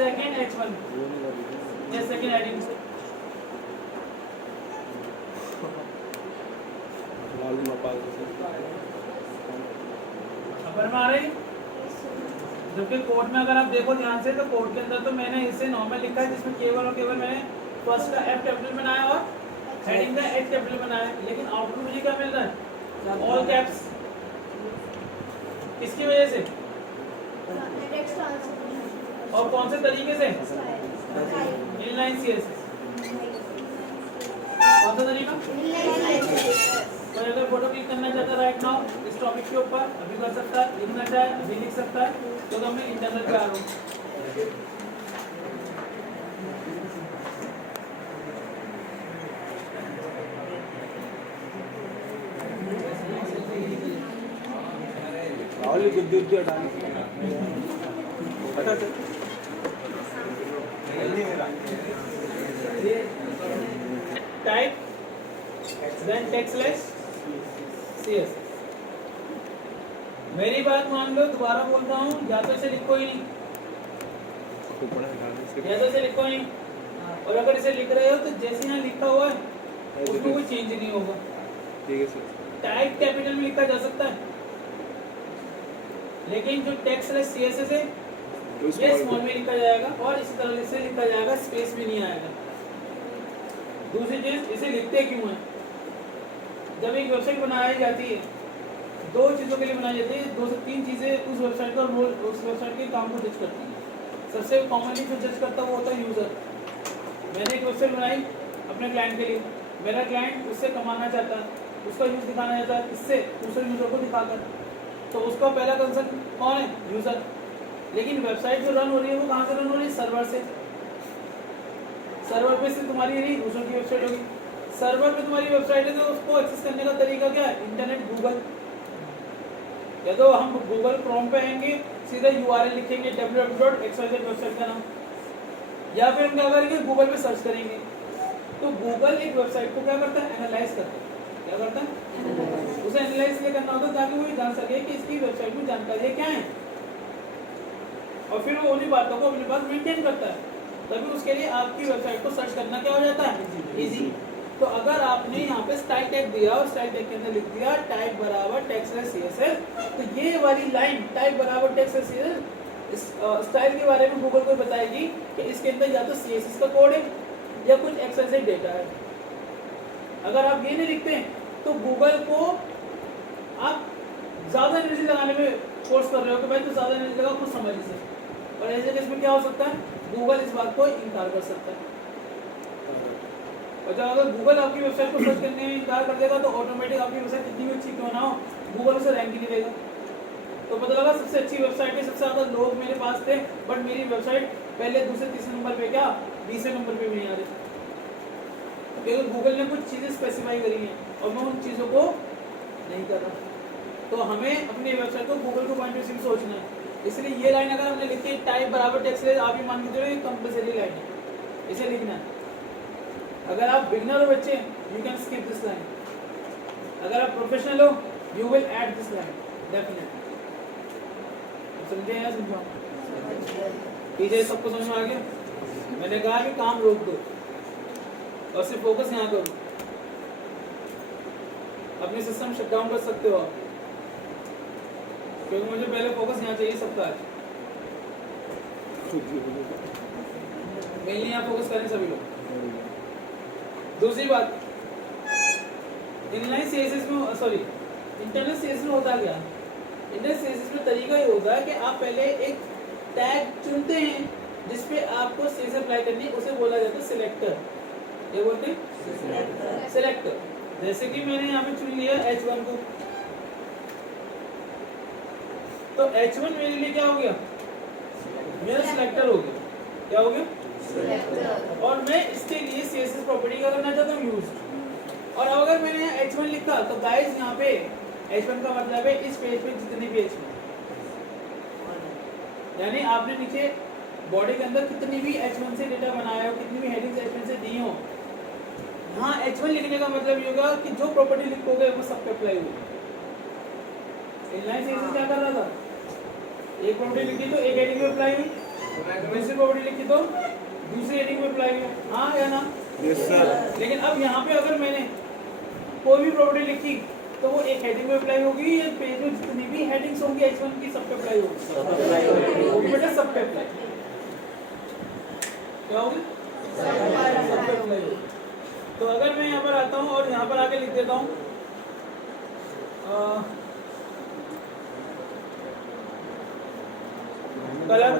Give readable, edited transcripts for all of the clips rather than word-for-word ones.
Second H1 या second heading से खबर में आ रही। जबकि कोड में अगर आप देखो ध्यान से तो कोड के अंदर तो मैंने इसे नॉर्मल लिखा है जिसमें केवल और केवल मैंने फर्स्ट का F कैपिटल बनाया और हेडिंग का H कैपिटल बनाया है, लेकिन आउटपुट मुझे क्या मिल रहा है ऑल कैप्स। किसकी वजह से और कौन से तरीके से? Inline CSS. कौन सा तरीका? तो अगर फोटो क्लिक करना चाहता है राइट नाउ इस टॉपिक के ऊपर अभी कर सकता है, लिखना चाहे अभी लिख सकता है, तो मैं इंटरनेट पे आ रहा हूँ। Type then textless CSS। मेरी बात मान लो, दोबारा बोलता हूँ, या तो इसे लिखो ही नहीं, या तो इसे लिखो ही नहीं, और अगर इसे लिख रहे हो तो जैसे यहाँ लिखा हुआ है उसमें कोई चेंज नहीं होगा। ठीक है सर। टाइप कैपिटल में लिखा जा सकता है, लेकिन जो टेक्स्टलेस CSS है ये स्मॉल में लिखा जाएगा और इसी तरह से लिखा जाएगा, स्पेस भी नहीं आएगा। दूसरी चीज, इसे लिखते क्यों है? जब एक वेबसाइट बनाई जाती है दो चीज़ों के लिए बनाई जाती है, 2 से 3 चीज़ें उस वेबसाइट का रोल, उस वेबसाइट के काम को जज करती हैं। सबसे कॉमनली जो जज करता है वो होता है यूज़र। मैंने एक वेबसाइट बनाई अपने क्लाइंट के लिए, मेरा क्लाइंट उससे कमाना चाहता है, उसका यूज़ दिखाना चाहता है, इससे दूसरे यूज़र को दिखाकर, तो उसका पहला कंसर्न कौन है? यूज़र। लेकिन वेबसाइट जो रन हो रही है वो कहाँ से रन हो रही है? सर्वर से। सर्वर पे से तुम्हारी नहीं दूसरों की वेबसाइट होगी। सर्वर पे तुम्हारी वेबसाइट है तो उसको एक्सेस करने का तरीका क्या है? Internet, Google. या तो हम गूगल क्रोम पे आएंगे, सीधा URL लिखेंगे www.xyz वेबसाइट का नाम, या फिर हम क्या करेंगे गूगल पे सर्च करेंगे। तो गूगल एक वेबसाइट को क्या करता है? एनालाइज करता है। क्या करता है? उसे एनालाइज इसलिए करना होता है ताकि वो ये जान सके कि इसकी वेबसाइट में जानकारियाँ क्या है, और फिर वो उन्हीं बातों को अपने पास मेंटेन करता है। तभी उसके लिए आपकी वेबसाइट को सर्च करना क्या हो जाता है? इजी। तो अगर आपने यहाँ पे स्टाइल टैग दिया और स्टाइल टैग के अंदर लिख दिया टाइप बराबर टेक्स्टलेस CSS, तो ये वाली लाइन टाइप बराबर टेक्स्टलेस CSS स्टाइल के बारे में गूगल को बताएगी कि इसके अंदर या तो CSS का कोड है या कुछ XYZ डेटा है। अगर आप ये नहीं लिखते हैं तो गूगल को आप ज़्यादा एनर्जी लगाने में फोर्स कर रहे हो कि भाई तो ज़्यादा एनर्जी लगा कुछ समझ से, और ऐसे केस में क्या हो सकता है? गूगल इस बात को इनकार कर सकता है। और जब अगर गूगल आपकी वेबसाइट को सर्च करने में इनकार कर देगा तो ऑटोमेटिक आपकी वेबसाइट कितनी भी अच्छी क्यों ना हो गूगल उसे रैंक ही नहीं देगा। तो पता लगा सबसे अच्छी वेबसाइट है, सबसे ज़्यादा लोग मेरे पास थे, बट मेरी वेबसाइट पहले दूसरे तीसरे नंबर पे क्या 20वें नंबर पे भी नहीं आ रही, क्योंकि गूगल ने कुछ चीज़ें स्पेसिफाई करी हैं और मैं उन चीज़ों को नहीं कर रहा। तो हमें अपनी वेबसाइट को गूगल को पॉइंट ऑफ व्यू से सोचना है। इसलिए ये लाइन अगर हमने लिखी है टाइप बराबर टेक्स्टलेस, आप ही मान के चलो ये कंपल्सरी लाइन है, इसे लिखना है। अगर आप बिगनर हो बच्चे, you can skip this line. अगर आप प्रोफेशनल हो, you will add this line definitely. समझे या समझो? टीचर सबको समझ में आ गया? मैंने कहा कि काम रोक दो और सिर्फ फोकस यहाँ करो। अपनी सिस्टम शट डाउन कर सकते हो आप, क्योंकि मुझे पहले फोकस यहाँ चाहिए सबका। आज मेनली यहाँ फोकस करें सभी लोग। दूसरी बात, इनलाइन CSS में सॉरी इंटरनल CSS में होता क्या? इंटरनल CSS में तरीका ये होता है कि आप पहले एक टैग चुनते हैं जिसपे आपको CSS अप्लाई करनी है, उसे बोला जाता है सिलेक्टर। क्या बोलते हैं? सिलेक्टर। जैसे कि मैंने यहाँ पे चुन लिया H1 को, तो H1 मेरे लिए क्या हो गया? मेरा सिलेक्टर हो गया। क्या हो गया? सिलेक्टर। और मैं इसके लिए CSS प्रॉपर्टी का करना चाहता हूँ यूज। और अगर मैंने यहाँ H1 लिखा तो गाइस यहाँ पे H1 का मतलब है इस पेज पे जितने भी H1, यानी आपने नीचे बॉडी के अंदर कितनी भी H1 से डेटा बनाया हो, कितनी भी हेडिंग्स H1 से दी हो, यहाँ H1 लिखने का मतलब ये होगा कि जो प्रॉपर्टी लिखोगे वो सब पे अप्लाई होगी। इनलाइन CSS क्या कर रहा था? एक प्रॉपर्टी लिखी तो एक हेडिंग में अप्लाई हुई, दूसरी प्रॉपर्टी लिखी तो दूसरी हेडिंग में अप्लाई है, हाँ या ना? Yes sir. लेकिन अब यहाँ पे अगर मैंने कोई भी प्रॉपर्टी लिखी तो वो एक हेडिंग में अप्लाई होगी या पेज में जितनी भी हेडिंग्स होंगी H1 की सब पे अप्लाई होगी? बेटा सब पे अप्लाई। क्या होगी? सब पे अप्लाई होगी। तो अगर मैं यहाँ पर आता हूँ और यहाँ पर आके लिख देता हूँ कलर,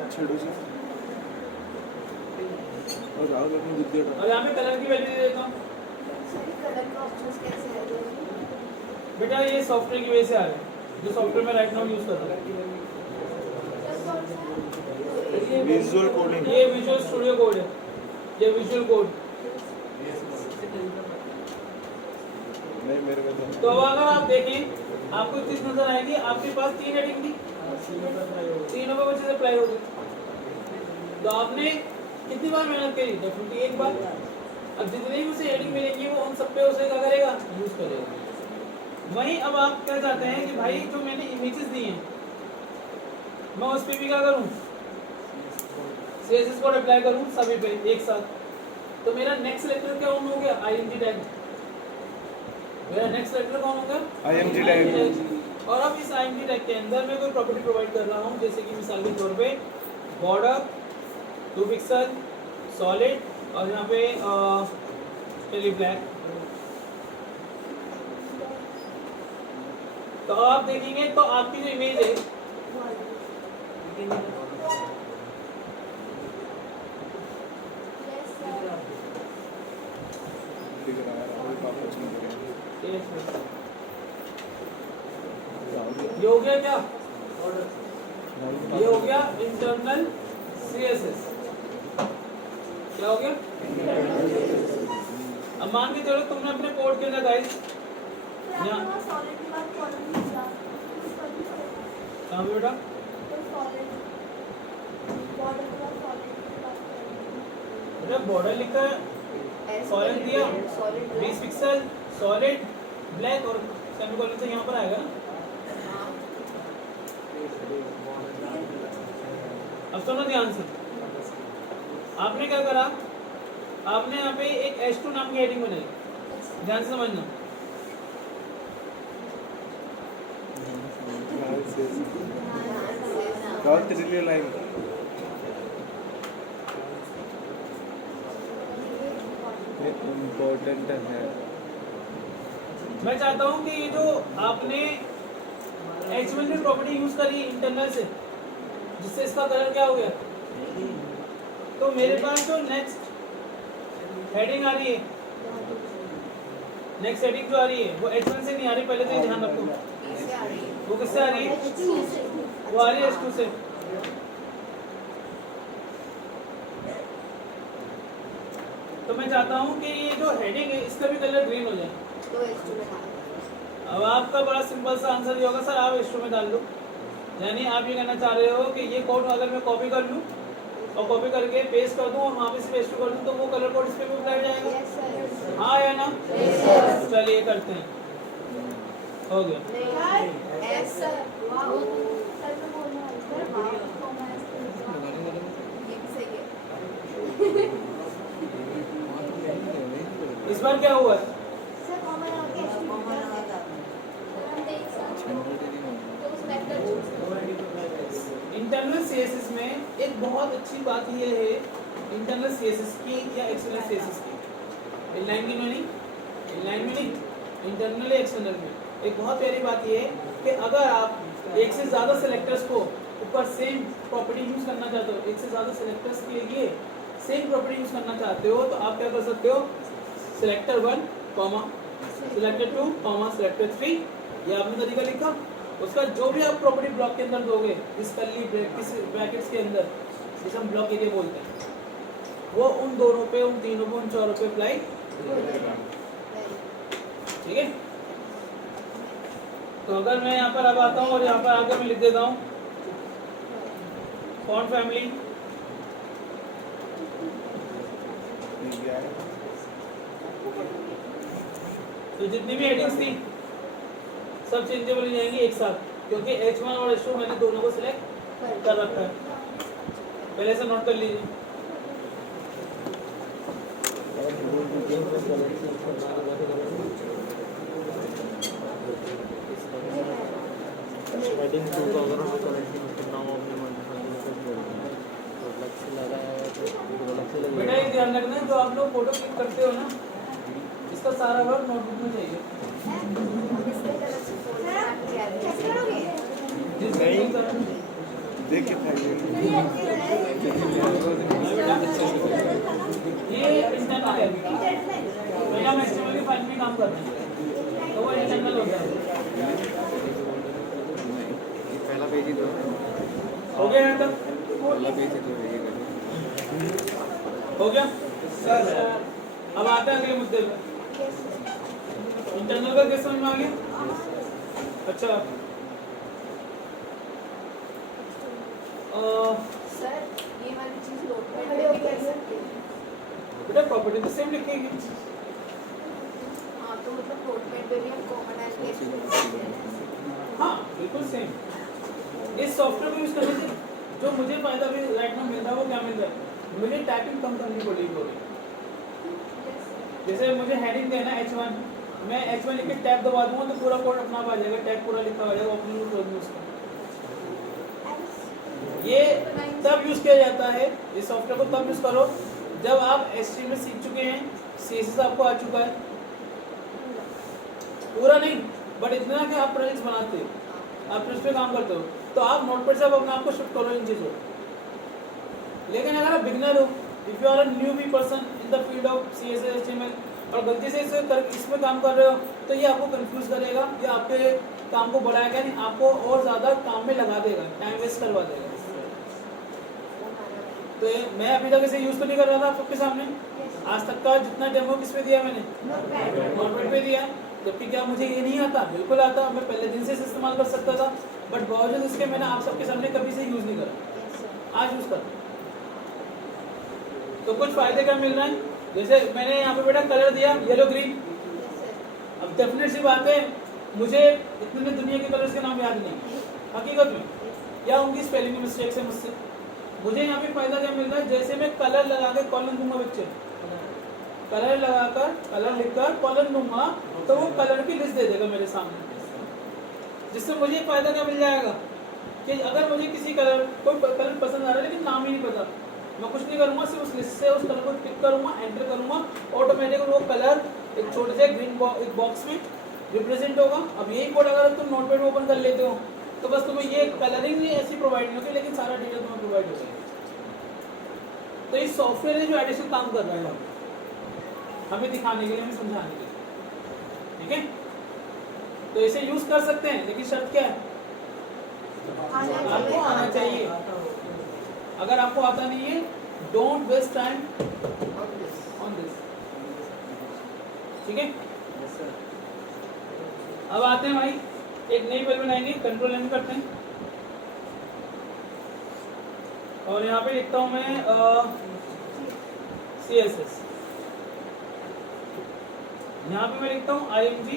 और यहाँ पे कलर की वैल्यू दे देता हूँ। बेटा ये सॉफ्टवेयर की वजह से आ रहा है, जो सॉफ्टवेयर में राइट नाउ यूज कर रहा हूँ। विजुअल कोडिंग, ये विजुअल स्टूडियो कोड है, ये विजुअल कोड। नहीं मेरे में तो अगर आप देखें आपको एक चीज नजर आएगी, आपके पास 3 हेडिंग थी, तीनों पे कुछ अप्लाई होगी। तो आपने कितनी बार मेहनत करी? डेफिनेटली एक बार। अब जितनी भी उसे हेडिंग मिलेंगी वो उन सब पे उसे क्या करेगा? यूज करेगा। वहीं अब आप क्या चाहते हैं कि भाई जो मैंने इमेजेस दी हैं मैं उस पे भी क्या करूं? CSS कोड अप्लाई करूं सभी पे एक साथ। तो मेरा नेक्स्ट सेलेक्टर क्या ऑन हो गया? IMG tag. मेरा नेक्स्ट सेलेक्टर कौन होगा? IMG tag. और अब इस IMG टैग के अंदर मैं कोई प्रॉपर्टी प्रोवाइड कर रहा हूं, जैसे कि मिसाल के तौर पे बॉर्डर 2 पिक्सल सॉलिड और यहाँ पे चलिए ब्लैक। तो आप देखेंगे तो आपकी जो इमेज है ये हो गया क्या? ये हो गया इंटरनल CSS। क्या हो गया? अब मान के चलो तुमने अपने कोड के अंदर गाइस यहाँ कहाँ पे बेटा? बेटा बॉर्डर लिखा है, सॉलिड दिया 20 पिक्सल सॉलिड ब्लैक और सेमीकोलन से यहाँ पर आएगा ना। अब सुनो ध्यान से, आपने क्या करा? आपने यहाँ पे एक H2 नाम की हेडिंग बनाई, ध्यान से समझना। लाइन इम्पोर्टेंट है। मैं चाहता हूँ कि ये जो आपने H1 में प्रॉपर्टी यूज करी इंटरनल से, जिससे इसका कलर क्या हो गया, तो मेरे पास जो नेक्स्ट हेडिंग आ रही है, नेक्स्ट हेडिंग जो आ रही है वो H1 से नहीं आ रही, पहले तो ये ध्यान रखो। वो किससे आ रही है? वो आ रही है H2 से। तो मैं चाहता हूँ कि ये जो हेडिंग है इसका भी कलर ग्रीन हो जाए। अब आपका बड़ा सिंपल सा आंसर ये होगा, सर आप H2 में डाल दो। यानी आप ये कहना चाह रहे हो कि ये कोड अगर मैं कॉपी कर लूँ और कॉपी करके पेस्ट कर दूँ और वहाँ पे सिर्फ H2 कर दूँ तो वो कलर कोड इस पे भी अप्लाई जाएगा। हाँ या ना? तो चलिए करते हैं, हो गया। इस बार क्या हुआ? इंटरनल CSS में एक बहुत अच्छी बात ये है, इंटरनल CSS की या एक्सटर्नल CSS की, इनलाइन की नहीं, इनलाइन में नहीं, इंटरनल एक्सटर्नल में एक बहुत प्यारी बात ये है कि अगर आप एक से ज़्यादा सेलेक्टर्स को ऊपर सेम प्रॉपर्टी यूज करना चाहते हो, एक से ज़्यादा सेलेक्टर्स के लिए सेम प्रॉपर्टी यूज करना चाहते हो, तो आप क्या कर सकते हो? Selector 1 comma selector 2 comma selector 3, ये आपने तरीका लिखा। उसका जो भी आप प्रॉपर्टी ब्लॉक के अंदर दोगे, इस कर्ली ब्रैकेट्स के अंदर, जिसे हम ब्लॉक एरिया बोलते हैं, वो उन दोनों पे, उन तीनों पे, उन चारों पे अप्लाई। ठीक है? तो अगर मैं यहाँ पर अब आता हूँ और यहाँ पर आकर मैं लिख देता हूँ फॉन्ट फैमिली, तो जितनी भी हेडिंग्स थी सब चेंजेबल हो जाएंगी एक साथ, क्योंकि H1 और H2 मैंने दोनों को सिलेक्ट कर रखा है। पहले से नोट कर लीजिए। वेडिंग 2000 में कलेक्शन नाम अपने मन तो लक्ष्य लगाया है तो लक्ष्य लगे बेटा ये ध्यान रखना जो आप लोग फोटो क्लिक करते हो ना, इसका सारा वर्क नोटबुक में चाहिए। देख के खाइए। ये इंटरनल है बेटा, हम एक्चुअली की फाइल में काम कर रहे हैं तो वो इंटरनल होता है। पहला पेज ही दो। हो गया यहाँ तक? पहला पेज ही दो ये कर। हो गया सर। अब आते हैं अगले मुद्दे पे। इंटरनल का कैसे समझ में आ गया? अच्छा सर ये वाली चीज नोटपैड में भी कर सकते हैं। बेटा प्रॉपर्टी तो सेम लिखेंगे। हाँ तो मतलब नोटपैड में भी हम कॉमन एप्लीकेशन। हाँ बिल्कुल सेम। इस सॉफ्टवेयर को यूज करने से जो मुझे फायदा भी राइट में मिल रहा है वो क्या मिल रहा है, मुझे टाइपिंग कम करनी पड़ेगी होगी। जैसे मुझे हेडिंग देना H1, मैं H1 लिख के टैब दबा दूंगा तो पूरा कोड अपना आ जाएगा, टैग पूरा लिखा हो जाएगा, ओपन यूज कर उसका। ये तब यूज किया जाता है, इस सॉफ्टवेयर को तब यूज करो जब आप HTML सीख चुके हैं, CSS आपको आ चुका है, पूरा नहीं बट इतना कि आप प्रोजेक्ट्स बनाते हो, आप उस पर काम करते हो, तो आप नोटपैड से अपने आप को शिफ्ट करो इन चीज़ों। लेकिन अगर आप बिगनर हो, if you are a newbie person in the field of CSS HTML और गलती से इसमें काम कर रहे हो तो ये आपको कंफ्यूज करेगा, ये आपके काम को बढ़ाएगा नहीं, आपको और ज़्यादा काम में लगा देगा, टाइम वेस्ट करवा देगा। तो मैं अभी तक इसे यूज़ तो नहीं कर रहा था आप सबके सामने, आज तक का जितना डेमो किस पे दिया मैंने, नोटपैड पे दिया, जबकि क्या मुझे ये नहीं आता, बिल्कुल आता, मैं पहले दिन से इसे इस्तेमाल कर सकता था, बट बावजूद इसके मैंने आप सबके सामने कभी से यूज़ नहीं करा, आज यूज़ कर। तो कुछ फायदे क्या मिल रहे हैं, जैसे मैंने यहाँ पे बेटा कलर दिया येलो ग्रीन, अब डेफिनेट सी बात है मुझे इतने दुनिया के कलर्स के नाम याद नहीं हकीकत में, या उनकी स्पेलिंग मिस्टेक है मुझसे। मुझे यहाँ पे फायदा क्या मिल रहा है, जैसे मैं कलर लगा के कॉलम दूंगा बच्चे, कलर लगाकर कलर लिखकर कॉलम दूंगा तो वो कलर की लिस्ट दे देगा मेरे सामने, जिससे मुझे एक फायदा क्या मिल जाएगा कि अगर मुझे किसी कलर कोई कलर पसंद आ रहा है लेकिन नाम ही नहीं पता, मैं कुछ नहीं करूँगा, सिर्फ उस लिस्ट से उस कलर को टिक करूँगा, एंटर करूँगा, ऑटोमेटिक वो कलर एक छोटे से ग्रीन बॉक्स में रिप्रेजेंट होगा। अब यही कोड अगर तुम नोटपैड ओपन कर लेते हो तो बस तुम्हें ये कलरिंग नहीं ऐसी प्रोवाइड नहीं होगी, लेकिन सारा डिटेल तुम्हें प्रोवाइड हो जाएगा। तो इस सॉफ्टवेयर ने जो एडिशनल काम कर रहा है हमें दिखाने के लिए, हमें समझाने के लिए, ठीक है, तो इसे यूज कर सकते हैं, लेकिन शर्त क्या है, आपको आना चाहिए। अगर आपको आता नहीं है, don't waste time on this, ठीक है। अब आते हैं भाई, एक नई फाइल बनाएंगे, कंट्रोल एन करते हैं और यहाँ पे लिखता हूँ मैं CSS, यहाँ पे मैं लिखता हूँ IMG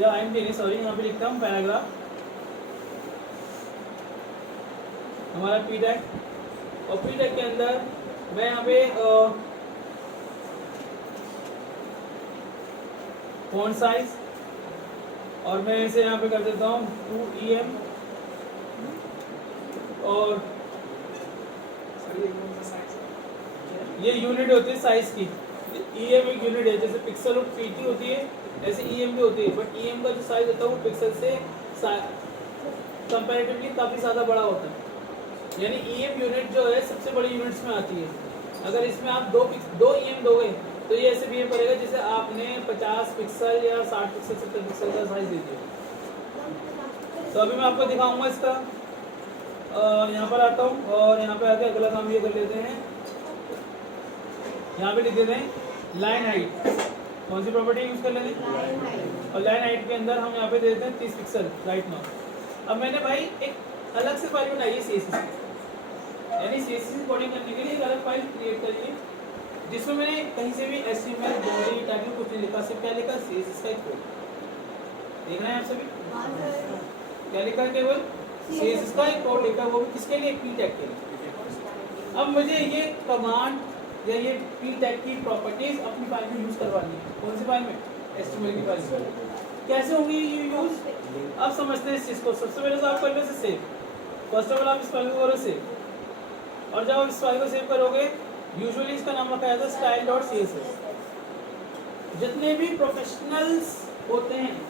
या IMG नहीं सॉरी, यहाँ पे लिखता हूँ पैराग्राफ, हमारा P टैग, और P टैग के अंदर मैं यहाँ पे फॉन्ट साइज और मैं इसे यहाँ पे कर देता हूँ 2EM, और ये यूनिट होती है साइज की, EM एक यूनिट है, जैसे पिक्सल और PT होती है ऐसे EM भी होती है, बट EM का जो साइज होता है वो पिक्सल से कंपैरेटिवली काफ़ी ज़्यादा बड़ा होता है, यानी EM यूनिट जो है सबसे बड़ी यूनिट्स में आती है। अगर इसमें आप दो EM दोगे तो ये ऐसे बिहेव करेगा जैसे आपने 50 पिक्सल या 60 पिक्सल 70 पिक्सल का साइज दे दिया। तो अभी मैं आपको दिखाऊंगा इसका, यहाँ पर आता हूँ और यहाँ पे आके अगला काम ये कर लेते हैं, यहाँ पे लिख देते हैं लाइन हाइट, कौन सी प्रॉपर्टी यूज कर लेते हैं, और लाइन हाइट के अंदर हम यहाँ पे दे देते हैं 30 पिक्सल राइट नाउ। अब मैंने भाई एक अलग से फाइल बनाई है CSS, यानी CSS कोडिंग करने के लिए एक अलग फाइल क्रिएट करिए जिसमें मैंने कहीं से भी HTML बॉडी टैग कुछ नहीं लिखा, सिर्फ क्या लिखा, CSS का एक कोड। देख रहे हैं आप सभी क्या लिखा है, केवल CSS का एक कोड लिखा है, वो भी किसके लिए, पी टैग के लिए। अब मुझे ये कमांड या ये पी टैग की प्रॉपर्टीज अपनी फाइल में यूज करवानी है। कौन सी फाइल में, HTML की फाइल में। कैसे होंगी ये यूज, अब समझते हैं इस चीज को। सबसे पहले तो आप कर लो इसे सेव। फर्स्ट ऑफ ऑल आप इस फाइल को करो सेव, और जब आप इस फाइल को सेव करोगे यूजुअली इसका नाम रखा जाता है style.css। जितने भी प्रोफेशनल्स होते हैं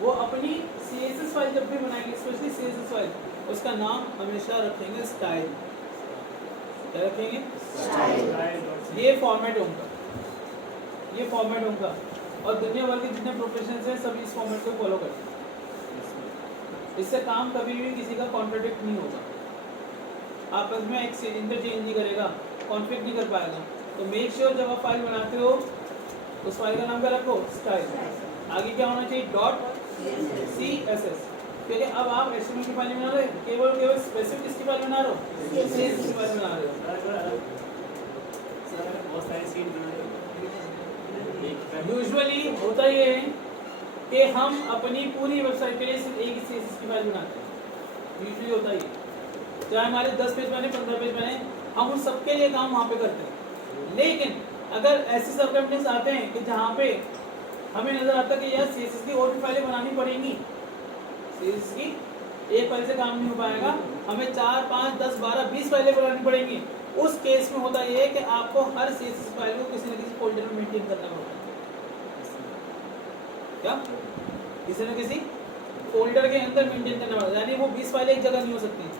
वो अपनी CSS फाइल जब भी बनाएंगे, स्पेशली CSS फाइल, उसका नाम हमेशा रखेंगे स्टाइल। क्या रखेंगे, स्टाइल। ये फॉर्मेट होगा, ये फॉर्मेट होगा, और दुनिया भर के जितने प्रोफेशनल्स हैं सभी इस फॉर्मेट को फॉलो करते हैं। इससे काम कभी भी किसी का कॉन्ट्राडिक्ट नहीं होगा, आपस में इंटरचेंज नहीं करेगा, कॉन्फ्लिक्ट नहीं कर पाएगा। तो मेक श्योर जब आप फाइल बनाते हो उस फाइल का नाम क्या रखो, स्टाइल। आगे क्या होना चाहिए, .css, क्योंकि अब आप HTML की फाइल बना रहे हो, केवल स्पेसिफिक किसकी फाइल बना रहे हो, CSS की फाइल बना रहे हो। यूजुअली होता ये है कि हम अपनी पूरी वेबसाइट के लिए सिर्फ एक ही CSS की फाइल बनाते हैं। यूजुअली होता ही है, चाहे हमारे 10 पेज बने, 15 पेज बने, हम उन सबके लिए काम वहाँ पे करते हैं। लेकिन अगर ऐसे सर्कमस्टेंस आते हैं कि जहाँ पे हमें नजर आता है कि यार CSS की और भी फाइलें बनानी पड़ेंगी, CSS की एक फाइल से काम नहीं हो पाएगा, हमें 4, 5, 10, 12, 20 फाइलें बनानी पड़ेंगी, उस केस में होता ये है कि आपको हर CSS फाइल को किसी न किसी फोल्डर में मेंटेन करना होगा। क्या, किसी न किसी फोल्डर के अंदर मेंटेन करना पड़ेगा, यानी वो 20 फाइलें एक जगह नहीं हो सकती।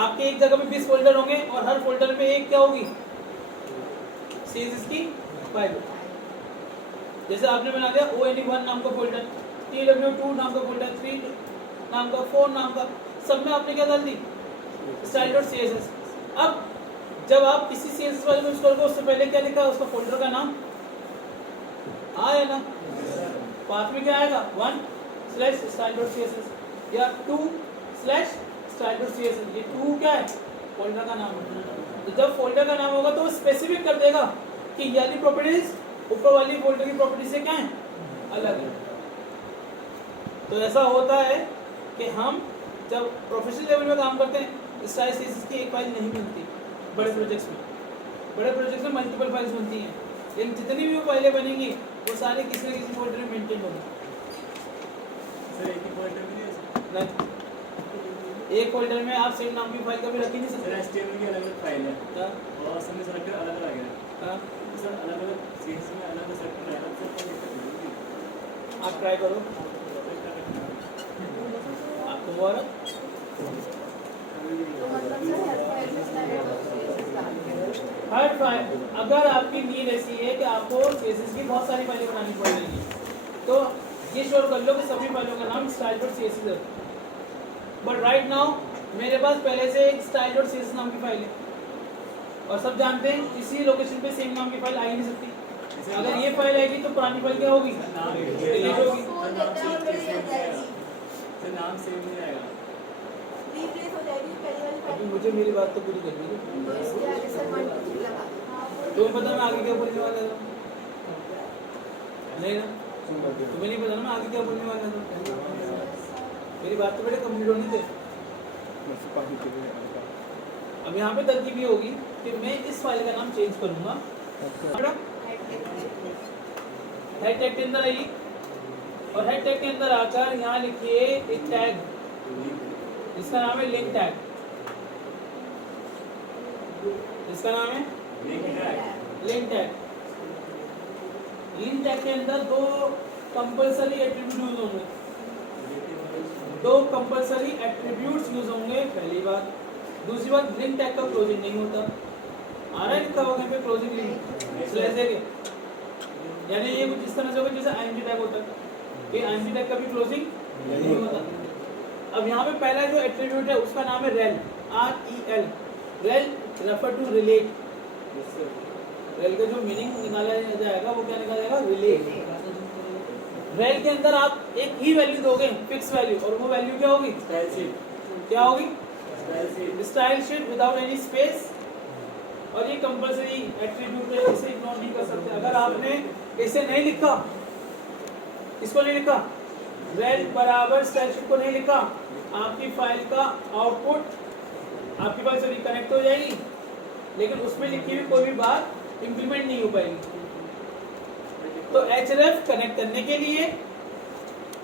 आपके एक जगह में 20 फोल्डर होंगे और हर फोल्डर में एक क्या होगी, CSS की फाइल। जैसे आपने बना दिया ONE1 नाम का फोल्डर, TW2 नाम का फोल्डर, 3 नाम का, 4 नाम का, सब में आपने क्या डाल दी, style.css। अब जब आप किसी CSS फाइल को इंस्टॉल करो उससे पहले क्या लिखा है, उसका फोल्डर का नाम आया ना, पाथ में क्या आएगा, 1/style.css या 2/style.css। ये 2 क्या है, फोल्डर का नाम है। तो जब फोल्डर का नाम होगा तो वो स्पेसिफिक कर देगा कि ये वाली प्रॉपर्टीज ऊपर वाली फोल्डर की प्रॉपर्टी से क्या है, अलग है। तो ऐसा होता है कि हम जब प्रोफेशनल लेवल में काम करते हैं, स्टाइल CSS की एक फाइल नहीं बनती। बड़े प्रोजेक्ट्स में मल्टीपल फाइल्स बनती हैं, लेकिन जितनी भी वो फाइलें बनेंगी वो सारी किसी न किसी फोल्डर में मेंटेन होगी। नहीं, एक फोल्डर में आप सेम नाम की फाइल कभी रख ही नहीं सकते। HTML की अलग-अलग फाइल है, हाँ, और सब में सेलेक्टर अलग-अलग है। हाँ, सर अलग-अलग CSS में अलग-अलग सेलेक्टर है, सब आप ट्राई करो, आपको वो आ रहा? तो मतलब सर हर फाइल में style.css डाल के हर फाइल, अगर आपकी नीड ऐसी है कि आपको CSS की बहुत सारी फाइलें बनानी पड़ेगी, तो ये श्योर कर लो कि सभी फाइलों का नाम style.css है। बट राइट नाउ मेरे पास पहले से एक style.css नाम की फाइल है, और सब जानते हैं किसी लोकेशन पे सेम नाम की फाइल आ ही नहीं सकती। अगर ये फाइल आएगी तो पुरानी फाइल क्या होगी, डिलीट होगी। वो देता है ऑलरेडी आ जाएगी, सर नाम सेव नहीं आएगा। रिप्लेस हो जाएगी पहली वाली अभी फाइल। मुझे मेरी बात तो पूरी करनी है, तो इसके आगे सर 1 2 3 लगा दो। तुम्हें पता मैं आगे क्या बोलने वाला था, नहीं ना, तुम्हें नहीं पता ना मैं आगे क्या बोलने वाला था। मेरी बात तो बेटे कंप्लीट होनी थी। अब यहाँ पे तरकीब ये होगी कि मैं इस फाइल का नाम चेंज करूंगा। हेड टैग के अंदर आइए, और हेड टैग के अंदर आकर यहाँ लिखिए एक टैग, इसका नाम है लिंक टैग। इसका नाम है लिंक टैग। लिंक टैग के अंदर 2 कंपलसरी एट्रीब्यूट यूज होंगे, 2 कंपलसरी एट्रीब्यूट्स यूज होंगे, पहली बात। दूसरी बात, लिंक टैग का क्लोजिंग नहीं होता। आ रहा है लिखा होगा पे क्लोजिंग लिंक स्लैश है, यानी ये कुछ इस तरह से होगा जैसे IMG टैग होता है, ये IMG टैग का भी क्लोजिंग नहीं होता। अब यहाँ पे पहला जो एट्रीब्यूट है उसका नाम है rel, REL। Rel refer to relate. Rel का जो मीनिंग निकाला जाएगा वो क्या निकाला जाएगा, रिलेट। रेल के अंदर आप एक ही वैल्यू दोगे, फिक्स वैल्यू, और वो वैल्यू क्या होगी, क्या होगी, style sheet without any space. और ये कंपलसरी एट्रीब्यूट है, इसे इग्नोर नहीं कर सकते। अगर आपने इसे नहीं लिखा, इसको नहीं लिखा, रेल बराबर स्टाइल शीट को नहीं लिखा, आपकी फाइल का आउटपुट आपकी फाइल से रिकनेक्ट हो जाएगी, लेकिन उसमें लिखी हुई कोई भी बात इंप्लीमेंट नहीं हो पाएगी। तो href कनेक्ट करने के लिए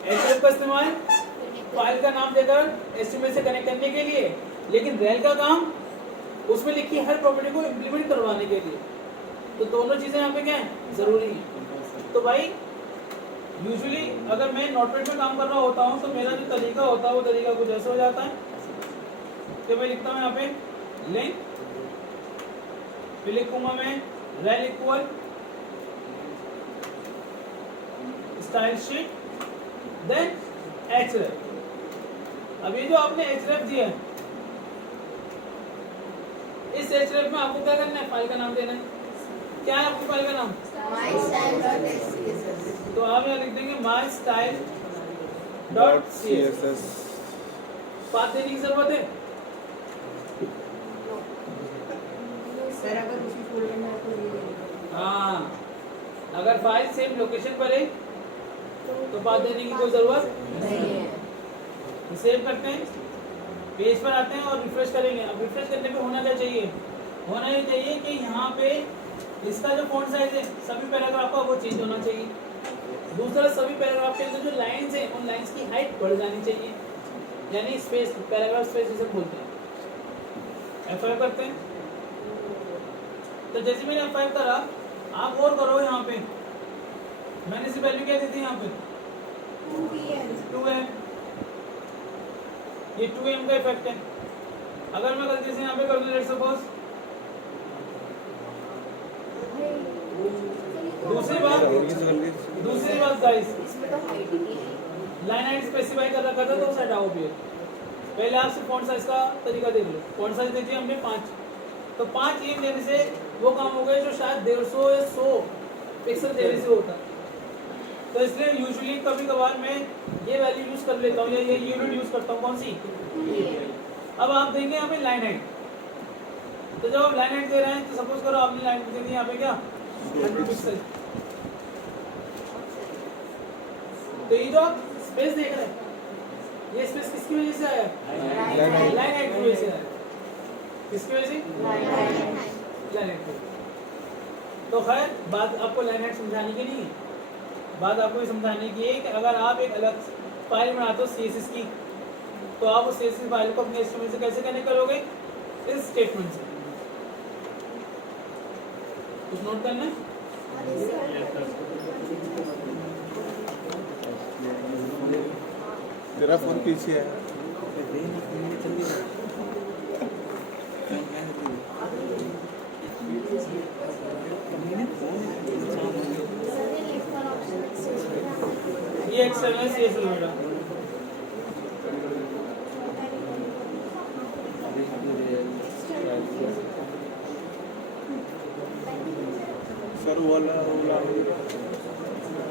href का इस्तेमाल फाइल का नाम देकर HTML से कनेक्ट करने के लिए, लेकिन रेल का काम उसमें लिखी हर प्रॉपर्टी को इंप्लीमेंट करवाने के लिए। तो दोनों चीजें यहाँ पे क्या है, जरूरी है। तो भाई यूजुअली अगर मैं नोटपैड में काम कर रहा होता हूँ तो मेरा जो तरीका होता है वो तरीका कुछ ऐसा हो जाता है कि मैं लिखता हूँ यहाँ पे लिंक, फिर लिखूंगा मैं rel equal style sheet then href। अब ये जो आपने href दिया है, इस href में आपको क्या करना है, फाइल का नाम देना है। क्या है आपकी फाइल का नाम? mystyle.css। तो आप यहाँ लिख देंगे my style dot CSS। Path देने की जरूरत है? सर अगर उसी फोल्डर में आपको ये देना हाँ, अगर फाइल सेम लोकेशन पर है तो पाथ देने की कोई जरूरत नहीं है। तो सेव करते हैं, पेज पर आते हैं और रिफ्रेश करेंगे। अब रिफ्रेश करने पे होना क्या चाहिए, होना ये चाहिए कि यहाँ पे इसका जो फॉन्ट साइज है सभी पैराग्राफ का वो चेंज होना चाहिए। दूसरा, सभी पैराग्राफ के अंदर जो लाइंस है उन लाइंस की हाइट बढ़ जानी चाहिए, यानी स्पेस, पैराग्राफ स्पेस जिसे बोलते हैं। F5 करते हैं। तो जैसे मैंने F5 करा, आप और करो यहाँ पे। मैंने इसी वैल्यू क्या दी थी यहाँ पे 2m। ये 2m का इफेक्ट है। अगर मैं गलती से यहाँ पे कर दूं लेट्स सपोज, दूसरी बात गाइस, इसमें तो हाइट ही नहीं है। लाइन हाइट स्पेसिफाई कर रखा था तो उसे हटाओ भी। पहले आप सिर्फ फॉन्ट साइज का तरीका देख लो। फॉन्ट साइज दीजिए हमने 5, तो 5 EM देने से वो काम हो गया जो शायद 150 या 100 पिक्सल देने से होता। तो इसलिए यूजुअली कभी कभार मैं ये वैल्यू यूज कर लेता हूँ या ये यूनिट यूज करता हूँ। कौन सी? अब आप देंगे यहाँ पे लाइन हाइट। तो जब आप लाइन हाइट दे रहे हैं तो सपोज करो आपने लाइन दे दी यहाँ पे क्या 100 पिक्सल। तो ये जो आप स्पेस देख रहे हैं, ये स्पेस किसकी वजह से आया? लाइन हाइट की वजह से आया। किसकी वजह से? Line height. तो खैर बात आपको लाइन हाइट समझाने की नहीं है, बात आपको ये समझाने की है कि अगर आप एक अलग फाइल बनाते हो CSS की, तो आप उस CSS फाइल को अपने HTML से कैसे कनेक्ट करोगे? इस स्टेटमेंट से। कुछ नोट करना है? तेरा फोन पीछे है। ये एक्सटर्नल CSS बेटा। सर वो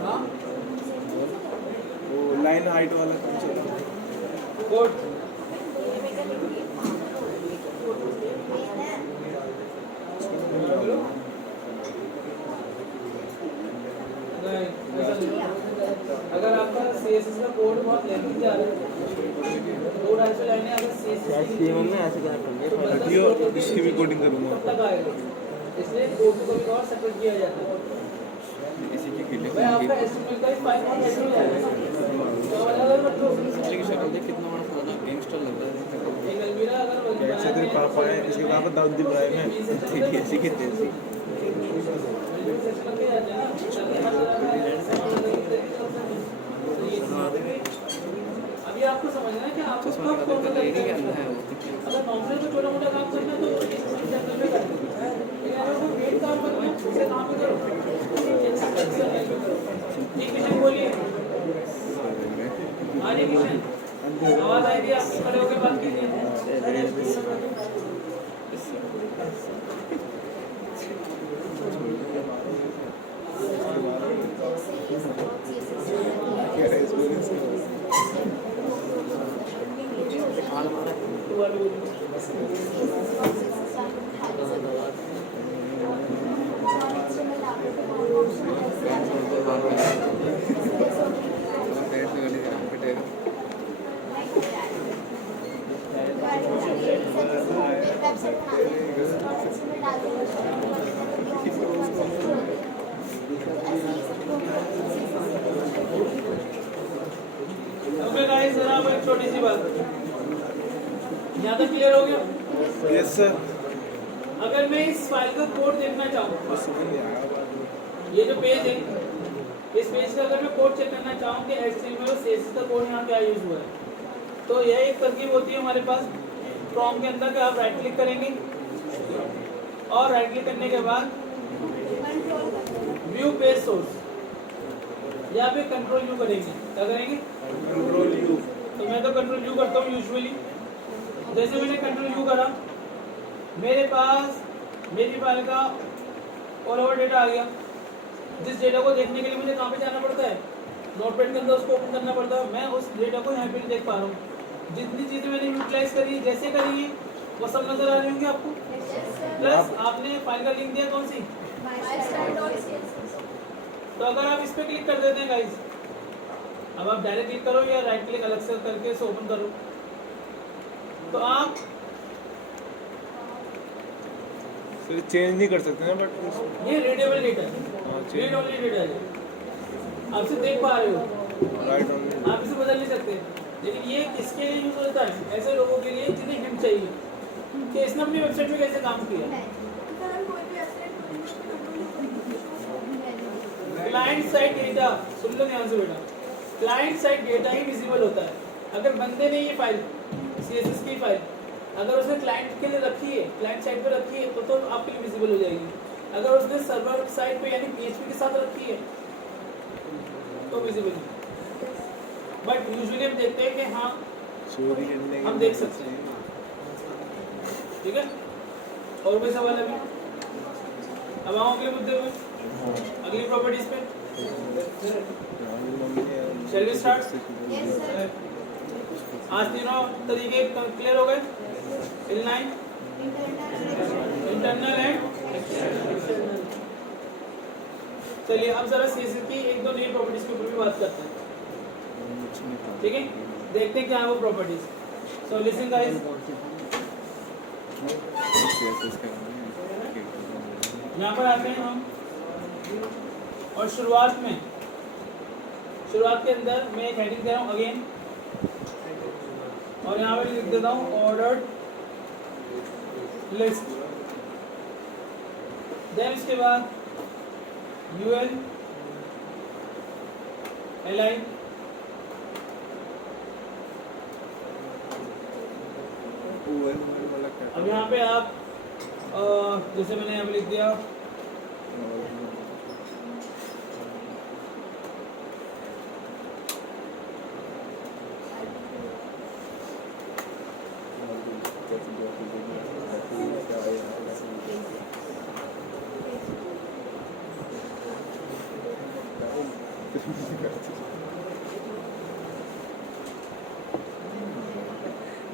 हाँ, लाइन हाइट वाला कौन सा था? कोड अगर आपका CSS का कोड बहुत लेंथी जा रहा है, 2-2.5 लाइनें अगर CSS की में ऐसे क्या करेंगे? हटियो, इसकी भी कोडिंग करूंगा। तब तक आएगा, इसलिए कोड को कभी और सेपरेट किया जाता है। इसी की खिले भाई आपका HTML का ही फाइल फॉर्मेट ऐसे हो जाएगा ना, तो अलग-अलग मत लो। की शक्ल देख कितना बड़ा सादा गैंगस्टर लगता है। एक अलमीरा अगर कैसे तेरे पापा है, इसके पापा दाऊद इब्राहिम है। ठीक है, इसी की तेजी। अभी आपको समझना है कि आपको चश्मा कब का कौन सा देखकर तरीका लेगी करना अंधा है। है वो। अगर नॉर्मल को छोटा मोटा काम करना है तो इस जंगल में करना है, लेकिन अगर कोई मेन काम करना है उसे कहाँ पे करो? एक मिशन बोलिए। हाँ जी किशन, आवाज आएगी, आप खड़े होकर बात कीजिए। क्या है इसमें? पेट से गली से पिटेगा। वेबसाइट बनाते हैं और उसमें डाल ओके गाइस, जरा अब एक छोटी सी बात, यहाँ तक क्लियर हो गया? Yes sir. अगर मैं इस फाइल का कोड देखना चाहूँ, बस समझ नहीं आया बात। ये जो पेज है, इस पेज का अगर मैं कोड चेक करना चाहूँ कि HTML और CSS का कोड यहाँ क्या यूज हुआ है, तो यह एक तरकीब होती है हमारे पास फ्रॉम के अंदर कि आप राइट क्लिक करेंगे और राइट क्लिक करने के बाद व्यू पेज सोर्स, यहाँ पे कंट्रोल यू करेंगे। क्या करेंगे? Control you. तो मैं तो कंट्रोल यू करता हूँ यूजुअली। जैसे मैंने कंट्रोल यू करा, मेरे पास मेरी फाइल का ऑल ओवर डेटा आ गया। जिस डेटा को देखने के लिए मुझे कहाँ पे जाना पड़ता है, नोटपैड के अंदर उसको ओपन करना पड़ता है। मैं उस डेटा को यहाँ पे नहीं देख पा रहा हूँ। जितनी चीज़ें मैंने यूटिलाइज करी, जैसे करी है, वो सब नजर आ रही होंगी आपको। प्लस आपने फाइल का लिंक दिया कौन सी? तो अगर आप इस पे क्लिक कर देते हैं गाइस, अब आप डायरेक्ट क्लिक करो या राइट क्लिक अलग से करके इसे ओपन करो, तो आप सर चेंज नहीं कर सकते ना, बट ये रीडेबल डेटा है, हाँ रीड चेंज ओनली डेटा है। आप इसे देख पा रहे हो, राइट ऑन। आप इसे बदल नहीं सकते। लेकिन ये किसके लिए यूज होता है? ऐसे लोगों के लिए जिन्हें हिंट चाहिए कि इसने अपनी वेबसाइट पे कैसे काम किया। क्लाइंट साइड डेटा, सुन लो ध्यान से बेटा, क्लाइंट साइड डेटा ही विजिबल होता है। अगर बंदे ने ये फाइल CSS की फाइल अगर उसने क्लाइंट के लिए रखी है, क्लाइंट साइड पे रखी है, तो आपके लिए विजिबल हो जाएगी। अगर उसने सर्वर साइड पे यानी PHP के साथ रखी है तो विजिबल नहीं। बट यूजुअली हम देखते हैं कि हाँ चोरी करने हम देख सकते हैं। ठीक है, और कोई सवाल अभी? अब आओ अगले मुद्दे पे, अगली प्रॉपर्टीज पे। Shall we start? आज तीनों तरीके क्लियर हो गए? Inline, internal and external. चलिए अब जरा CSS की एक दो नई प्रॉपर्टीज के ऊपर भी बात करते हैं। ठीक है, देखते हैं क्या है वो प्रॉपर्टीज। सो लिसन गाइस, यहाँ पर आते हैं हम और शुरुआत के अंदर मैं एक हेडिंग दे रहा हूँ अगेन, और यहाँ पर लिख देता हूँ ऑर्डर्ड लिस्ट। देन इसके बाद UL LI अब यहाँ पे आप जैसे मैंने यहाँ पे लिख दिया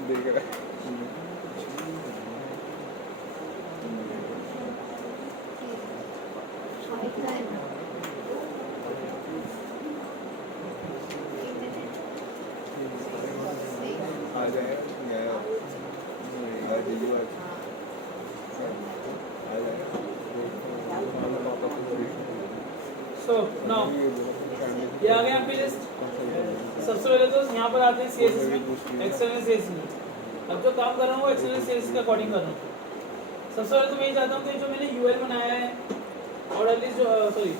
देख रहा है। आ जाए सो नाउ ये आ गया आपकी लिस्ट। सबसे पहले तो यहाँ पर आते हैं CSS में, एक्सटर्नल CSS में। अब जो काम कर रहा हूँ वो एक्सटर्नल CSS के अकॉर्डिंग कर रहा हूँ। सबसे पहले तो मैं ये चाहता हूँ कि जो मैंने UL बनाया है ऑर्डर लिस्ट, जो सॉरी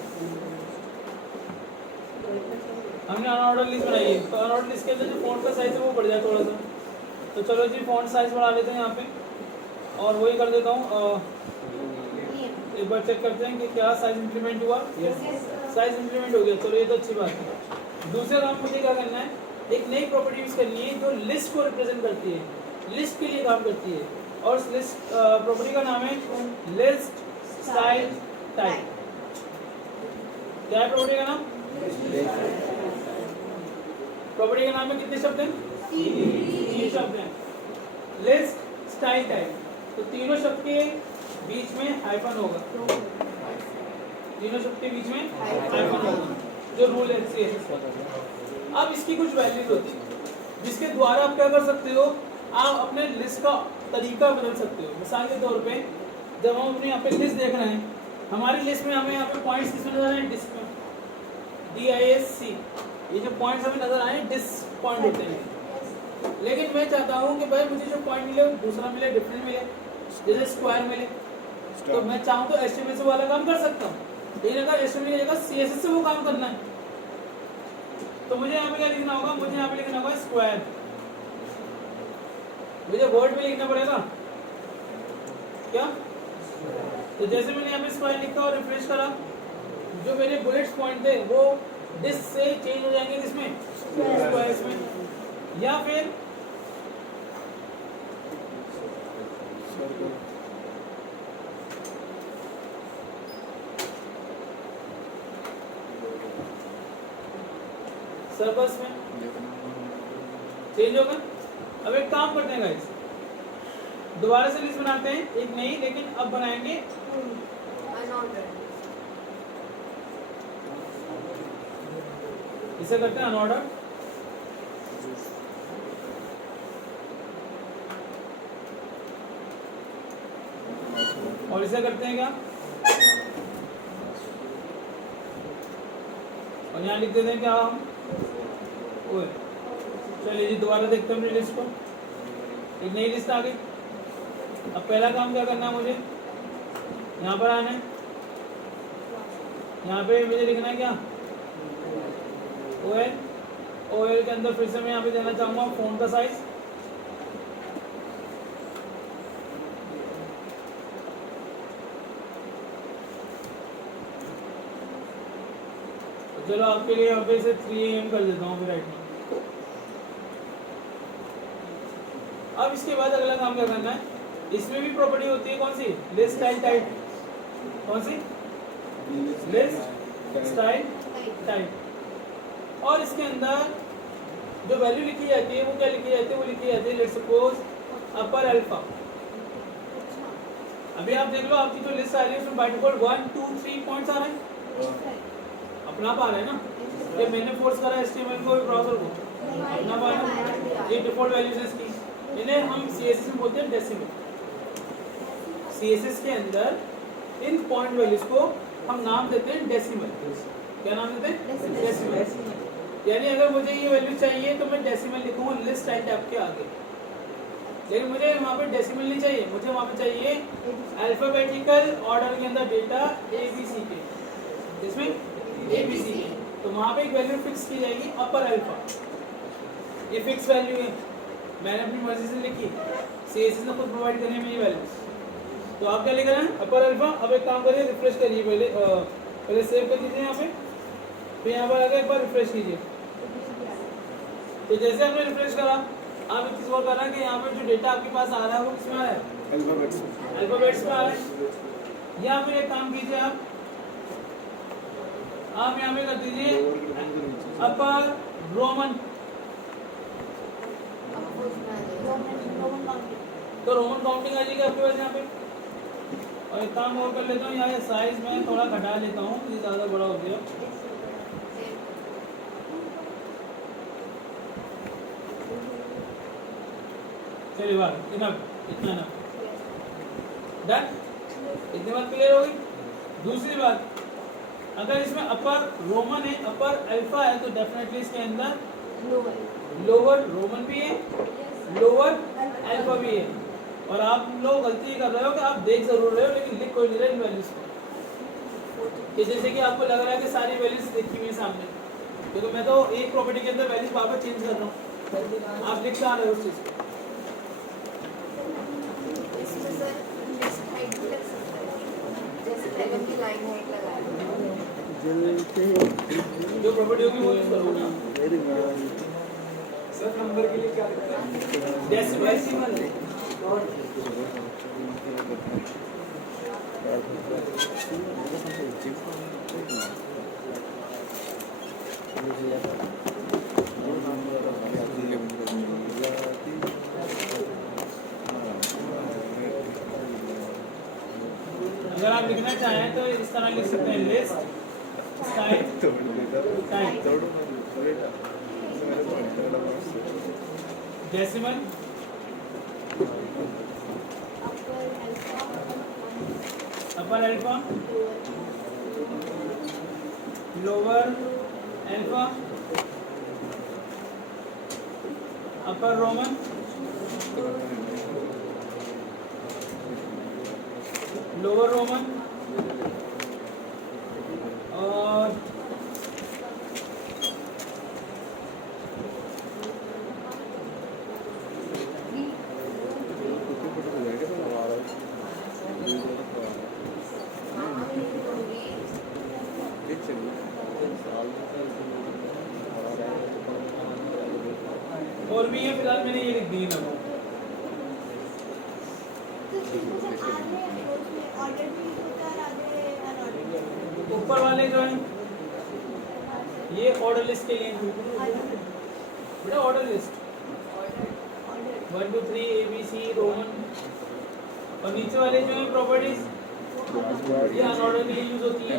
हमने अनऑर्डर लिस्ट बनाई है, तो अनऑर्डर लिस्ट के अंदर जो फॉन्ट का साइज है वो बढ़ जाए थोड़ा सा। तो चलो जी फॉन्ट साइज बढ़ा लेते हैं यहाँ पे, और वही कर देता हूँ। एक बार चेक करते हैं कि क्या साइज इंप्लीमेंट हुआ। साइज इंप्लीमेंट हो गया, चलो ये तो अच्छी बात है। दूसरा काम मुझे क्या करना है, एक नई प्रॉपर्टी यूज करनी है जो लिस्ट को रिप्रेजेंट करती है, लिस्ट के लिए काम करती है, और उस लिस्ट प्रॉपर्टी का नाम है लिस्ट स्टाइल टाइप। क्या है प्रॉपर्टी का नाम? प्रॉपर्टी का नाम में कितने शब्द हैं? तीन शब्द हैं। लिस्ट स्टाइल टाइप, तो तीनों शब्द के बीच में हाइफन होगा, तीनों शब्द के बीच में हाइफन होगा, जो रूल है CSS का। अब इसकी कुछ वैल्यूज होती है जिसके द्वारा आप क्या कर सकते हो, आप अपने लिस्ट का तरीका बदल सकते हो। मिसाल के तौर पे जब हम अपने यहाँ पे लिस्ट देख रहे हैं, हमारी लिस्ट में हमें यहाँ पे पॉइंट्स किस में नजर आए, डिस में, DISC, ये जो पॉइंट्स हमें नजर आए डिस पॉइंट होते हैं। लेकिन मैं चाहता हूँ कि भाई मुझे जो पॉइंट मिले वो दूसरा मिले, डिफरेंट मिले, जैसे स्क्वायर मिले, तो मैं चाहूँ तो HTML से वाला काम कर सकता हूँ। लेकिन अगर HTML की जगह CSS से वो काम करना है तो मुझे यहाँ पे क्या लिखना होगा, मुझे यहाँ पे लिखना होगा स्क्वायर। मुझे वर्ड में लिखना पड़ेगा क्या, तो जैसे मैंने यहाँ पे स्क्वायर लिखा और रिफ्रेश करा, जो मेरे बुलेट्स पॉइंट थे वो डिस से चेंज हो जाएंगे किसमें, स्क्वायर्स में। या फिर सर्कल्स में चेंज होगा। अब एक काम करते हैं गाइस, दोबारा से लिस्ट बनाते हैं, एक नई, लेकिन अब बनाएंगे अनऑर्डर्ड। इसे करते हैं अनऑर्डर। और इसे करते हैं क्या, और यहाँ लिख देते हैं क्या हम, ओए चलिए जी दोबारा देखते हैं अपनी लिस्ट को, एक नई लिस्ट आ गई। अब पहला काम क्या करना है, मुझे यहाँ पर आना है, यहाँ पे मुझे लिखना है क्या, OL के अंदर फिर से मैं यहाँ पे देना चाहूँगा फ़ॉन्ट का साइज, तो चलो आपके लिए यहाँ पे इसे 3 AM कर देता हूँ राइट में। अब इसके बाद अगला काम क्या करना है, इसमें भी प्रॉपर्टी होती है कौन सी, लिस्ट स्टाइल टाइप, कौन सी, लिस्ट स्टाइल टाइप। और इसके अंदर जो वैल्यू लिखी जाती है वो क्या लिखी जाती है, वो लिखी जाती है लेट्स सपोज अपर अल्फा। अभी आप देख लो आपकी जो लिस्ट आ रही है उसमें बाय डिफॉल्ट 1 2 3 पॉइंट्स आ रहे हैं, अपना आप आ रहे हैं ना, ये मैंने फोर्स करा HTML को ब्राउजर को, अपना आप आ रहा है, ये डिफॉल्ट वैल्यूज है इसकी, इन्हें हम CSS में बोलते हैं डेसिमल। CSS के अंदर इन पॉइंट वैल्यूज को हम नाम देते हैं डेसिमल। क्या नाम देते हैं, डेसिमल। यानी अगर मुझे ये वैल्यू चाहिए तो मैं डेसिमल लिखूंगा लिस्ट टाइप टैब के आगे, लेकिन मुझे वहाँ पे डेसिमल नहीं चाहिए, मुझे वहाँ पे चाहिए अल्फाबेटिकल ऑर्डर के अंदर डेटा ABC के, इसमें ABC के, तो वहाँ पे एक वैल्यू फिक्स की जाएगी अपर अल्फा, ये फिक्स वैल्यू है, मैंने अपनी मर्जी से लिखी, CSS ने खुद प्रोवाइड करनी है मेरी वैल्यूज। तो आप क्या लिख रहे हैं, अपर अल्फा। अब एक काम करिए, रिफ्रेश करिए, पहले सेव कर दीजिए यहाँ पे, फिर यहाँ पर आकर एक बार रिफ्रेश कीजिए। तो जैसे आपने रिफ्रेश करा, आप एक चीज़ और कर रहे हैं कि यहाँ पे जो डेटा आपके पास आ रहा है वो किसमें आ रहा है, अल्फाबेट्स में आ रहा है। या फिर एक काम कीजिए, आप यहाँ पे कर दीजिए अपर रोमन, तो रोमन काउंटिंग आ जाएगी आपके पास यहाँ पे। और एक काम और कर लेता हूँ, यहाँ साइज में थोड़ा घटा लेता हूँ, ये ज़्यादा बड़ा हो गया। चलिए बात इतना ना डन, इतनी बात क्लियर होगी। दूसरी बात, अगर इसमें अपर रोमन है, अपर अल्फा है, तो डेफिनेटली इसके अंदर लोअर रोमन भी है, लोअर अल्फा भी है। और आप लोग गलती कर रहे हो कि आप देख जरूर रहे हो लेकिन लिख कोई नहीं रहे इन वैल्यूज को, कि जैसे कि आपको लग रहा है कि सारी वैल्यूज लिखी हुई है सामने, क्योंकि मैं तो एक प्रॉपर्टी के अंदर वैल्यूज बार बार चेंज कर रहा हूँ, आप लिख रहे हो उस चीज़ को। इसमें सर लिस्ट हाइट भी लग सकता है, जैसे पहले की लाइन हाइट लगाया, जो प्रॉपर्टी होगी वो यूज करूँगा। सर नंबर के लिए क्या लिखते हैं, डेसिमल। अगर आप लिखना चाहें तो इस तरह लिख सकते हैं, लिस्ट स्टाइल टाइप डेसिमल अपर अल्फा, लोअर अल्फा, अपर रोमन, लोअर रोमन और और भी है, फिलहाल मैंने ये लिख दी ना वो। ऊपर वाले जो है ये ऑर्डर लिस्ट के लिए बेटा, ऑर्डर लिस्ट 1 2 3 ABC रोमन, और नीचे वाले जो है प्रॉपर्टीज ये अनऑर्डर के लिए यूज होती है।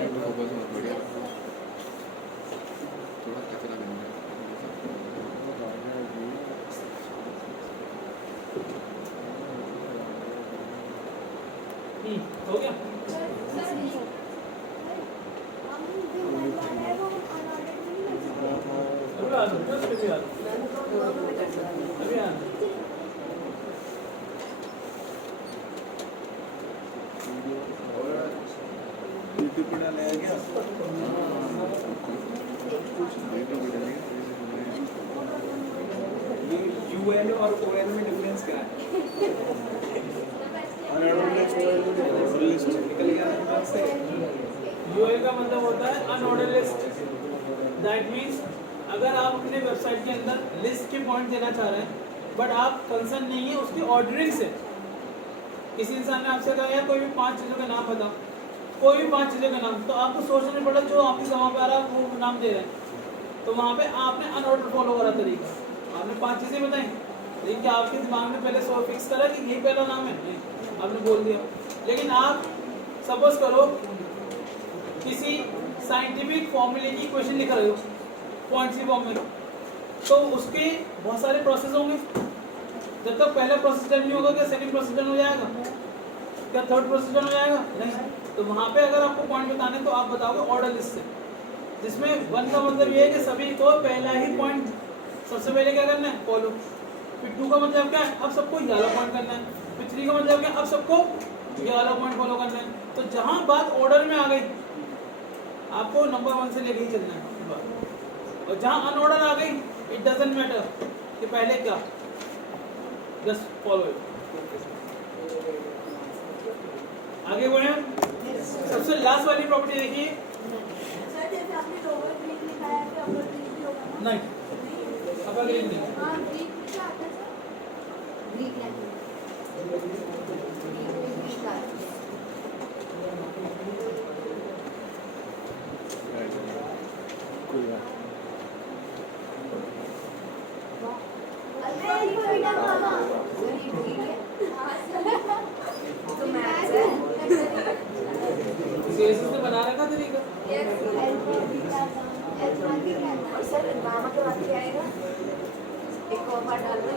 हो गया। अभी आ जाओ, just अभी आ जाओ, अभी आ जाओ। यूट्यूब पे डाला गया यूएल और ओएल में डिफरेंस क्या है? अनऑर्डर लिस्ट निकल गया ना से। यूएल का मतलब होता है अनऑर्डर लिस्ट। दैट मीन्स अगर आप अपने वेबसाइट के अंदर लिस्ट के पॉइंट देना चाह रहे हैं बट आप कंसर्न नहीं है उसकी ऑर्डरिंग से, किसी इंसान ने आपसे कहा यार कोई भी 5 चीज़ों के नाम बता, कोई भी 5 चीज़ों के नाम, तो आपको सोचना नहीं पड़ा जो आपकी जमा पे आ रहा है वो नाम दे रहे हैं, तो वहाँ पे आपने अनऑर्डर फॉलो करा तरीका। आपने 5 चीज़ें बताई, लेकिन क्या आपके दिमाग में पहले सो फिक्स करा कि यही पहला नाम है? नहीं, आपने बोल दिया। लेकिन आप सपोज करो किसी साइंटिफिक फॉर्मूले की इक्वेशन लिख रहे हो पॉइंट्स की फॉर्म में, तो उसके बहुत सारे प्रोसेस होंगे। जब तक पहला प्रोसेस डन नहीं होगा क्या सेकंड प्रोसेस डन हो जाएगा? क्या थर्ड प्रोसेस डन हो जाएगा? नहीं। तो वहाँ पे अगर आपको पॉइंट बताने तो आप बताओगे ऑर्डर लिस्ट से, जिसमें 1 का मतलब ये है कि सभी को पहला ही पॉइंट सबसे पहले क्या करना है? फॉलो। फिर 2 का मतलब क्या है? अब सबको ये वाला पॉइंट करना है। फिर 3 का मतलब क्या है? अब सबको ये वाला पॉइंट फॉलो करना है। तो जहाँ बात ऑर्डर में आ गई आपको नंबर 1 से लेके ही चलना है, और जहाँ अनऑर्डर आ गई इट डजंट मैटर कि पहले क्या, जस्ट फॉलो इट। आगे बढ़े। सबसे लास्ट वाली प्रॉपर्टी देखिए। नहीं, अपर ग्रीन नहीं। बेसिस से बना रखा तरीका। और सर गामा के बाद क्या आएगा? एक और बार डालना।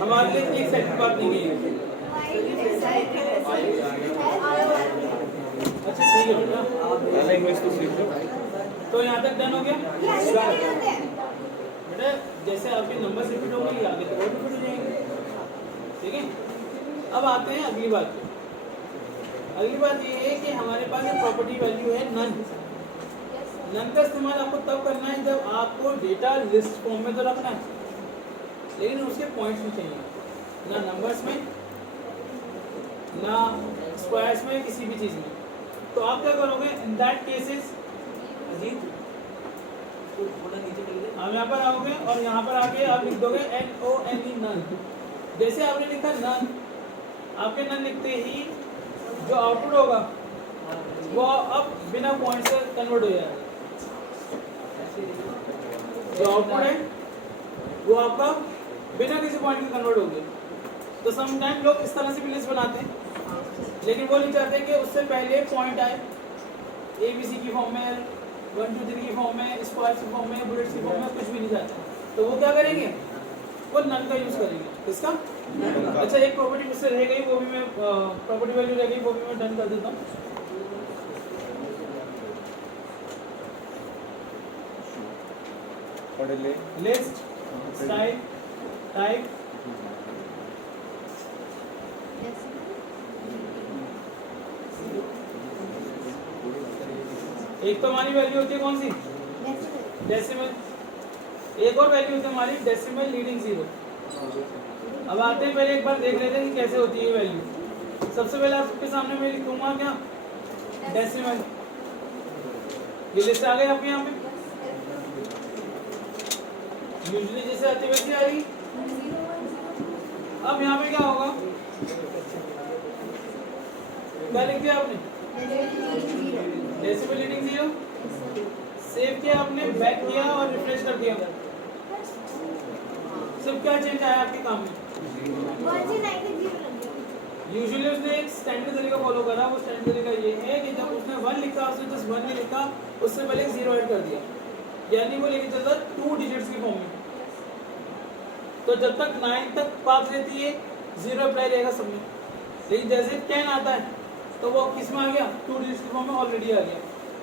हमारे लिए एक सेकंड बात नहीं है। अच्छा ठीक है बेटा, इंग्लिश तो सीख लो। तो यहाँ तक डन हो गया बेटा। जैसे आपके नंबर रिपीट होंगे आगे तो और रिपीट हो जाएंगे, ठीक है। अब आते हैं अगली बात पे। अगली बात ये है कि हमारे पास एक प्रॉपर्टी वैल्यू है नन। नन का इस्तेमाल आपको तब करना है जब आपको डेटा लिस्ट फॉर्म में तो रखना है, लेकिन उसके पॉइंट्स भी चाहिए, ना नंबर्स में ना स्क्वायर्स में, किसी भी चीज़ में। तो आप क्या करोगे इन दैट केसेस? अजीत आप यहाँ पर आओगे और यहाँ पर आके आप लिख दोगे NONE नन। जैसे आपने लिखा नन, आपके नन लिखते ही जो आउटपुट होगा वो अब बिना पॉइंट से कन्वर्ट हो जाएगा। जो आउटपुट है वो आपका बिना किसी पॉइंट के कन्वर्ट हो गया। तो समटाइम लोग इस तरह से भी लिस्ट बनाते हैं, लेकिन वो नहीं चाहते कि उससे पहले पॉइंट आए, ABC की फॉर्म में, 1 2 3 की फॉर्म में, स्क्वायर की फॉर्म में, बुलेट्स की फॉर्म में, कुछ भी नहीं चाहते। तो वो क्या करेंगे, वो नल का यूज करेंगे। किसका? अच्छा, एक प्रॉपर्टी मुझसे रह गई, वो भी मैं प्रॉपर्टी वैल्यू रह गई, वो भी मैं डन कर देता हूँ। पढ़ ले। लिस्ट स्टाइल टाइप एक तो हमारी वैल्यू होती है कौन सी, डेसिमल। एक और वैल्यू होती है हमारी डेसिमल लीडिंग जीरो। अब आते हैं, पहले एक बार देख लेते हैं कि कैसे होती है ये वैल्यू। सबसे पहले आपके सामने मैं लिखूंगा क्या, डेसिमल। ये लिस्ट आ गई आपके यहाँ पे, यूजुअली जैसे आती है वैसे आएगी। अब यहाँ पे क्या होगा, क्या लिख दिया आपने, डेसिमल लीडिंग जीरो। सेव किया आपने, बैक किया और रिफ्रेश कर दिया। सब क्या चेंज आया आपके काम में? यूजुअली उसने एक स्टैंडर्ड तरीका फॉलो करा। वो स्टैंडर्ड तरीका ये है कि जब उसने 1 लिखा, उसने जस्ट 1 नहीं लिखा, उससे पहले 0 ऐड कर दिया, यानी वो लेके चलता 2 डिजिट्स की फॉर्म में। तो जब तक 9 तक पास रहती है 0 अप्लाई रहेगा सब में, लेकिन जैसे 10 आता है तो वो किस में आ गया, 2 डिजिट्स की फॉर्म में ऑलरेडी आ गया।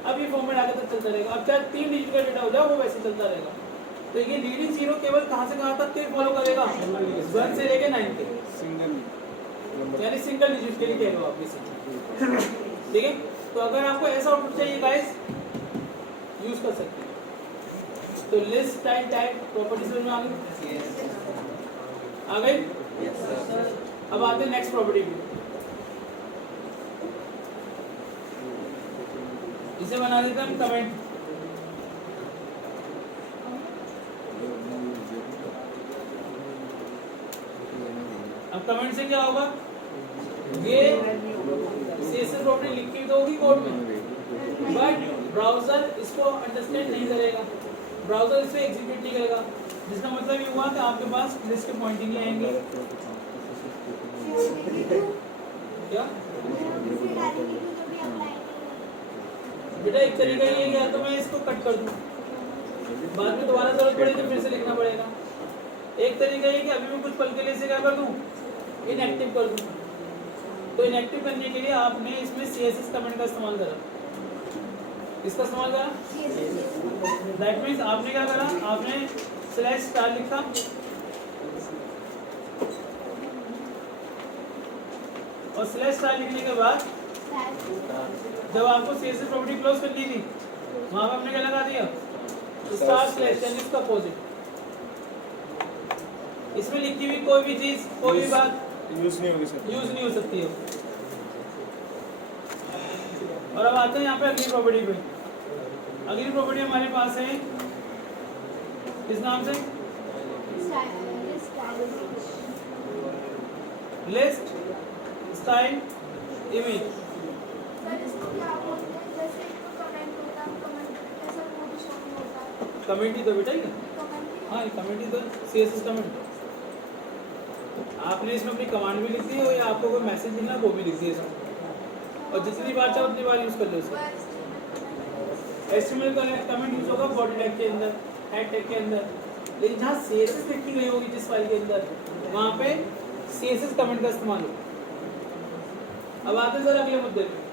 अब ये फॉर्म में आगे तक चलता रहेगा। अब चाहे 3 डिजिट का डेटा हो जाए वो वैसे चलता रहेगा। तो ये लीडिंग जीरो केवल कहाँ से कहाँ तक के फॉलो करेगा, 1 से लेके 9 के, सिंगल नंबर, यानी सिंगल डिजिट के लिए कह लो आप बेसिकली। ठीक है, तो अगर आपको ऐसा आउटपुट चाहिए गाइस, यूज कर सकते हैं। तो लिस्ट टाइप टाइप प्रॉपर्टीज में आ गई, आ गई। अब आते हैं नेक्स्ट प्रॉपर्टी पे। इसे बना देते हैं हम कमेंट। अब कमेंट से क्या होगा, ये CSS प्रॉपर्टी लिखी तो होगी कोड में, बट ब्राउजर इसको अंडरस्टैंड नहीं करेगा, ब्राउजर इसे एग्जीक्यूट नहीं करेगा। जिसका मतलब ये हुआ कि आपके पास लिस्ट के पॉइंटिंग ही आएंगे। क्या बेटा, एक तरीका ये है कि या तो मैं इसको कट कर दूं, बाद में दोबारा जरूरत पड़े तो फिर से लिखना पड़ेगा। एक तरीका ये कि अभी मैं कुछ पल के लिए इसे क्या कर दूं, इनएक्टिव कर दूं। तो इनएक्टिव करने के लिए आपने इसमें CSS कमेंट का इस्तेमाल करा। इसका इस्तेमाल करा, दैट मीन्स आपने क्या करा, आपने /* लिखा और /* लिखने के बाद जब आपको CSS प्रॉपर्टी क्लोज करनी थी, वहां पर हमने क्या लगा दिया, // यानी इसका अपोजिट। इसमें लिखी हुई कोई भी चीज, कोई भी बात यूज नहीं होगी सर, यूज नहीं हो सकती है। और अब आते हैं यहाँ पे अगली प्रॉपर्टी पे। अगली प्रॉपर्टी हमारे पास है किस नाम से, लिस्ट स्टाइल इमेज। कमेंट ही तो बेटा, हाँ ये कमेंट ही तो, CSS कमेंट। आपने इसमें अपनी कमांड भी लिख दी है, या आपको कोई मैसेज लिखना वो भी लिख दिया इसमें, और जितनी बार चाहो उतनी बार यूज कर लो इसको। HTML का कमेंट यूज होगा बॉडी टैग के अंदर, हेड टैग के अंदर, लेकिन जहाँ CSS लिखी गई होगी जिस फाइल के अंदर, वहाँ पे CSS कमेंट का इस्तेमाल होगा। अब आते हैं सर अगले मुद्दे पे।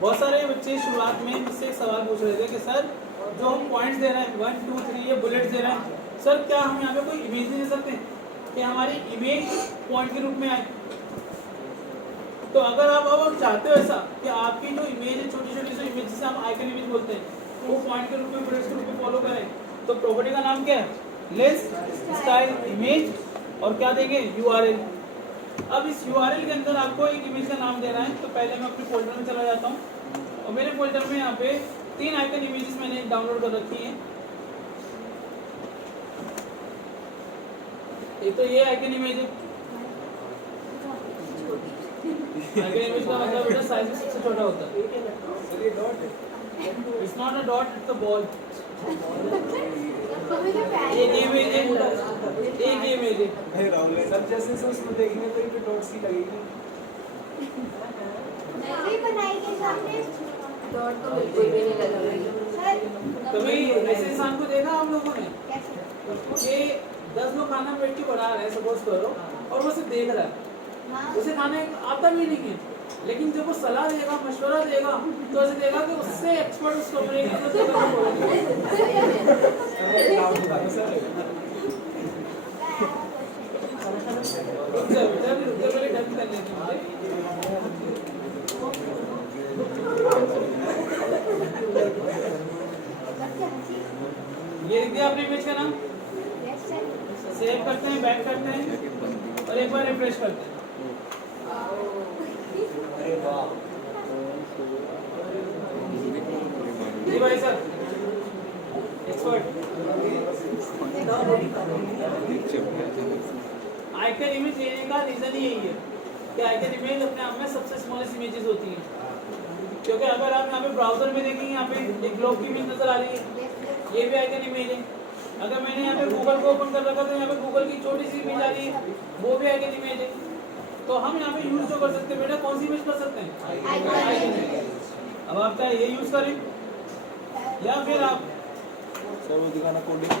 बहुत सारे बच्चे शुरुआत में मुझसे एक सवाल पूछ रहे थे कि सर जो हम पॉइंट्स दे रहे हैं 1 2 3 ये बुलेट्स दे रहे हैं, सर क्या हम यहाँ पे कोई इमेज नहीं दे सकते कि हमारी इमेज पॉइंट के रूप में आए? तो अगर आप अब चाहते हो ऐसा कि आपकी जो इमेज है, छोटी छोटी जो इमेज जिसे हम आइकन इमेज बोलते हैं, वो पॉइंट के रूप में, बुलेट्स के रूप में फॉलो करें, तो प्रॉपर्टी का नाम क्या है, लिस्ट स्टाइल इमेज, और क्या देंगे, URL। अब इस URL के अंदर आपको एक इमेज का नाम देना है। तो पहले मैं अपने फोल्डर में चला जाता हूँ, और मेरे फोल्डर में यहाँ पे 3 आइकन इमेजेस मैंने डाउनलोड कर रखी हैं। एक तो ये आइकन इमेज है, आइकन इमेज का मतलब बेटा साइज में सबसे छोटा होता है। It's not a dot, it's a ball. एक इमेज है, एक इमेज है। नहीं राहुल है। सब जैसे से उसको देखेंगे तो ये डॉट्स की लगेगी। डॉट तो बिल्कुल भी नहीं लगा भाई। कभी ऐसे इंसान को देखा आप लोगों ने कि 10 लोग खाना बैठ के बना रहे हैं सपोज करो, और वो सिर्फ देख रहा है, उसे खाना आता भी नहीं है, लेकिन जब वो सलाह देगा, मशवरा देगा, तो ऐसे देगा कि उससे एक्सपर्ट उस कमरे के अंदर देगा। रुक जा बेटा, रुक जा, पहले डन करने दो मुझे। ये लिख दिया आपने इमेज का नाम, सेव करते हैं, बैक करते हैं और एक बार रिफ्रेश करते हैं। जी भाई साहब, एक्सपर्ट। आइकन इमेज लेने का रीजन ही यही है कि आइकन इमेज अपने आप में सबसे स्मॉलेस्ट इमेजेस होती हैं, क्योंकि अगर आप यहाँ पे ब्राउजर में देखेंगे, यहाँ पे एक लोग की इमेज नजर आ रही है, ये भी आइकन इमेज है। अगर मैंने यहाँ पे गूगल को ओपन कर रखा तो यहाँ पे गूगल की छोटी सी इमेज आ रही है, वो भी आइकन इमेज है। तो हम यहाँ पे यूज जो कर सकते हैं बेटा, कौन सी इमेज कर सकते हैं? आइकन। अब आप चाहे ये यूज करें या फिर आप सर वो दिखाना कोडिंग।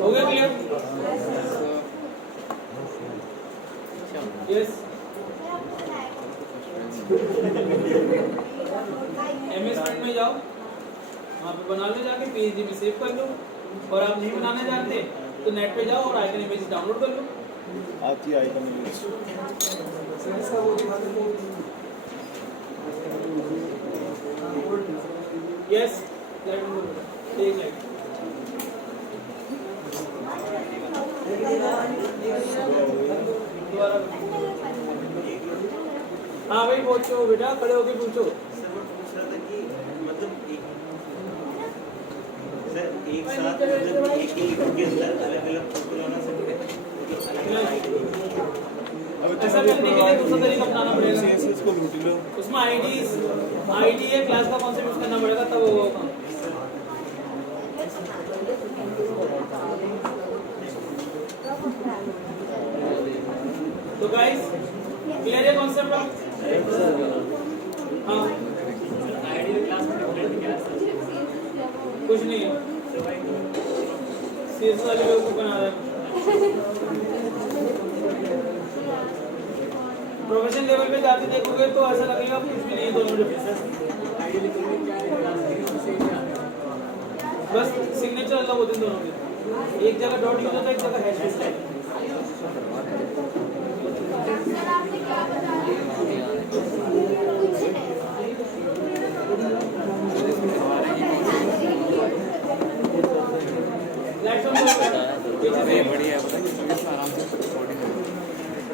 हो गया क्लियर? यस। एमएस वर्ड में जाओ, वहाँ पे बना लो, जाके पीएचडी में सेव कर लो, और आप नहीं बनाना जानते तो नेट पे जाओ और आइकन इमेज डाउनलोड कर लो। आती है आइकन इमेज। इसका वो दिखा दो। यस, लाइट ऑन करो, एक लाइट। दोबारा। हाँ भाई पूछो बेटा, खड़े होके पूछो। एक साथ मतलब एक ही लिंक के अंदर अलग-अलग फोटो लाना सकते हैं। ऐसा करने के लिए दूसरा तरीका अपनाना पड़ेगा। सीएसएस को लूट लो। उसमें आईडी है, क्लास का कॉन्सेप्ट यूज करना पड़ेगा, तब वो होगा। तो गाइस क्लियर है कॉन्सेप्ट? हाँ, कुछ नहीं है, सीएस वाले लोग बना रहे हैं। प्रोफेशनल लेवल पे जाके देखोगे तो ऐसा लगेगा कुछ भी नहीं है दोनों डिफरेंसेस। बस सिग्नेचर अलग होते हैं दोनों के, एक जगह डॉट यूज होता है, एक जगह हैश यूज होता है।